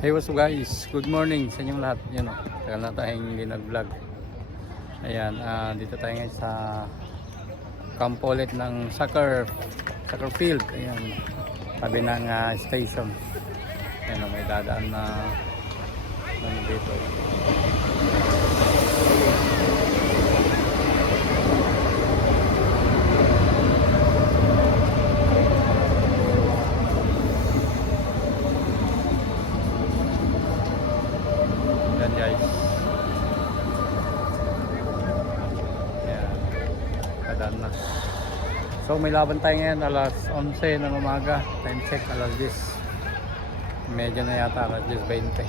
Hey, what's up guys? Good morning sa inyong lahat. Yan o, tagal na tayong hindi nag-vlog. Ayan, dito tayo ngayon sa campo ulit ng soccer field. Ayan, tabi ng station. Ayan o, may dadaan na dito. Yan guys. Ayan, dadaan na. So may laban tayo ngayon alas 11 ng umaga. Time check alas 10. Medyo na yata alas 10:20.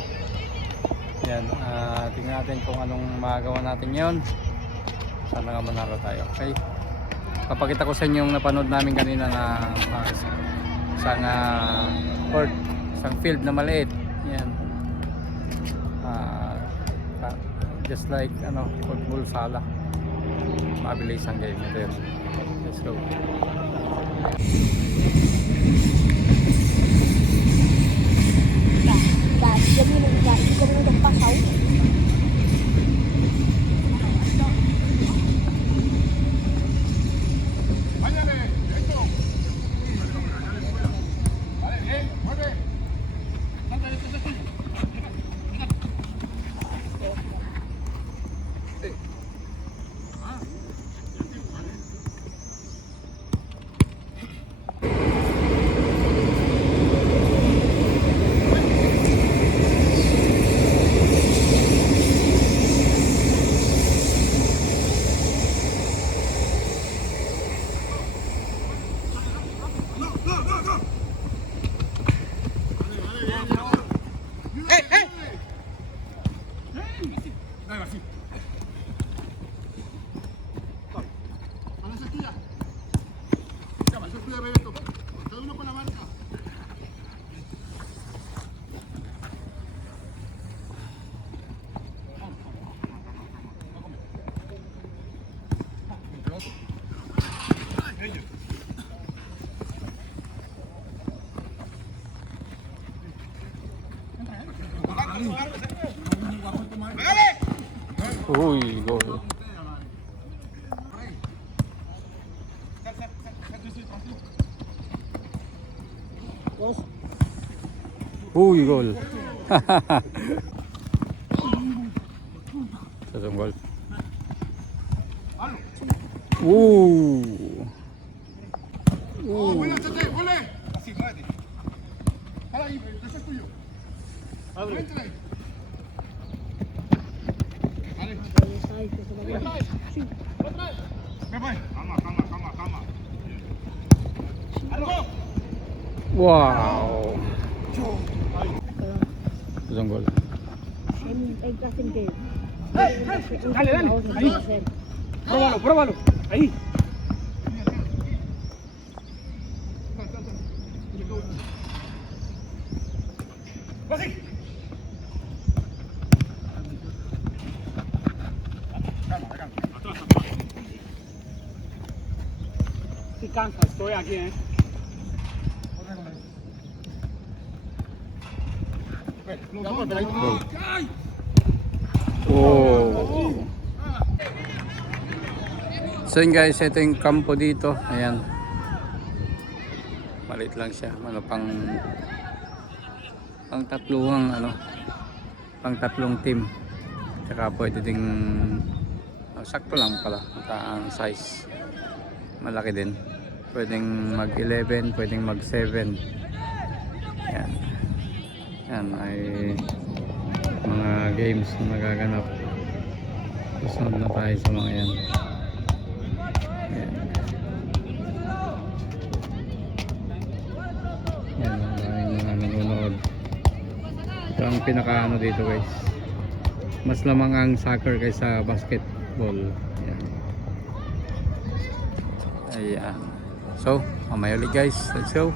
Yan, tingnan natin kung anong magagawa natin ngayon. Sana nga manalo tayo. Okay, papakita ko sa inyo yung napanood namin kanina na isang court, isang field na maliit. Yan, just like football sala. Mabilis ang game ito yun. Let's go. Hindi ko rin nagpasaw. Uy, goal. Uy, goal. Sasang goal. Buena, Chate, vole. Así, muévete. Para ahí, eso es tuyo. Abre. Vale. Calma. Wow. Sasang goal. Hay klaseng game. Dale. Ahí. Pruébalo. Ahí. Si cansa, estoy aquí, Oh. So yun guys, ito yung kampo dito. Ayan, maliit lang siya. Pang tatlong team. Tsaka pwede ding sakto lang pala ang size. Malaki din. Pwedeng mag 11, pwedeng mag 7. Yan ay mga games na magaganap. Susunod na tayo sa mga yan. Yan, maraming mga nanonood. Ito ang pinakaano dito guys. Mas lamang ang soccer kaysa basketball. Ayan. So, mamaya ulit guys. Let's go.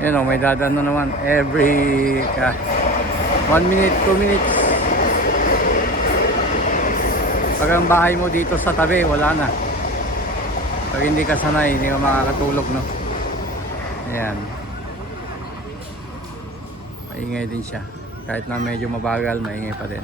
Yun o, may dadaan na naman every 1 minute, 2 minutes. Pag ang bahay mo dito sa tabi, wala na. Pag hindi ka sanay, hindi ka makakatulog, no? Ayan. Maingay din siya. Kahit na medyo mabagal, maingay pa din.